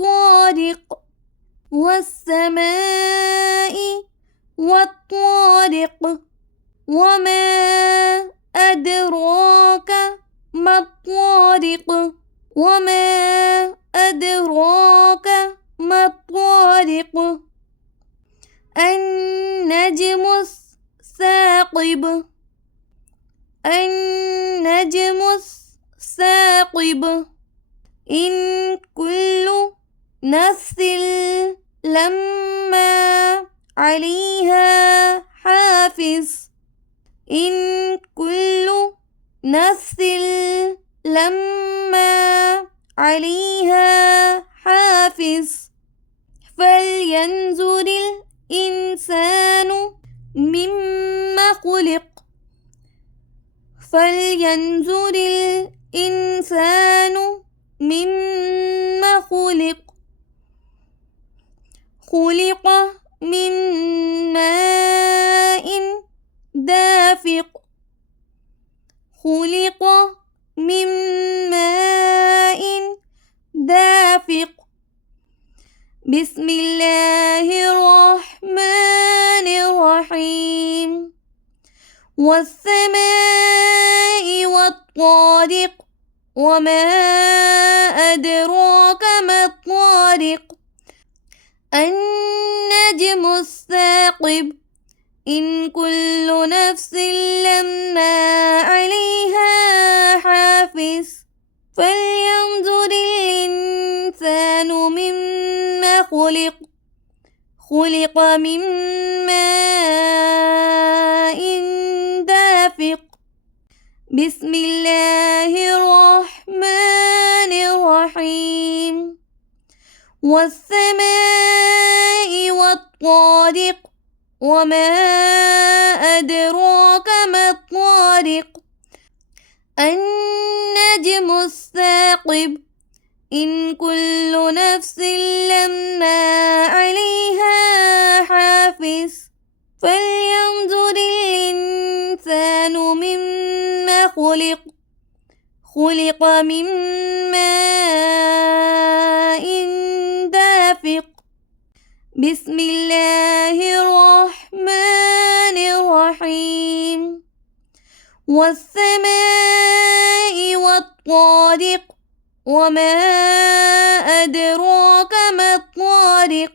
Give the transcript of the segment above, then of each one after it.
والطارق والسماء والطارق وما أدراك ما الطارق وما أدراك ما الطارق النجم الثاقب النجم الثاقب إن كل نفس لما عليها حافظ إن كل نفس لما عليها حافظ فلينظر الإنسان مما خلق فلينظر الإنسان مما خلق خلق من ماء دافق خلق من ماء دافق بسم الله الرحمن الرحيم والسماء والطارق وما أدراك ما الطارق النجم الثاقب إن كل نفس لما عليها حافظ فلينظر الإنسان مما خلق خلق من ماء دافق بسم الله الرحمن الرحيم والسماء والطارق وما أدراك ما الطارق النجم الثاقب إن كل نفس لما عليها حافظ فلينظر الإنسان مما خلق خلق من ماء دافق بسم الله الرحمن الرحيم والسماء والطارق وما أدراك ما الطارق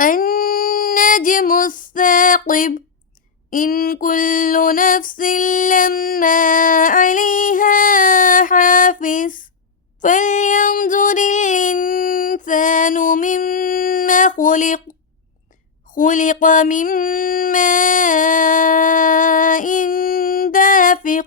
النجم الثاقب إن كل نفس لما عليها حافظ فلينظر الإنسان مما خلق خلق من ماء دافق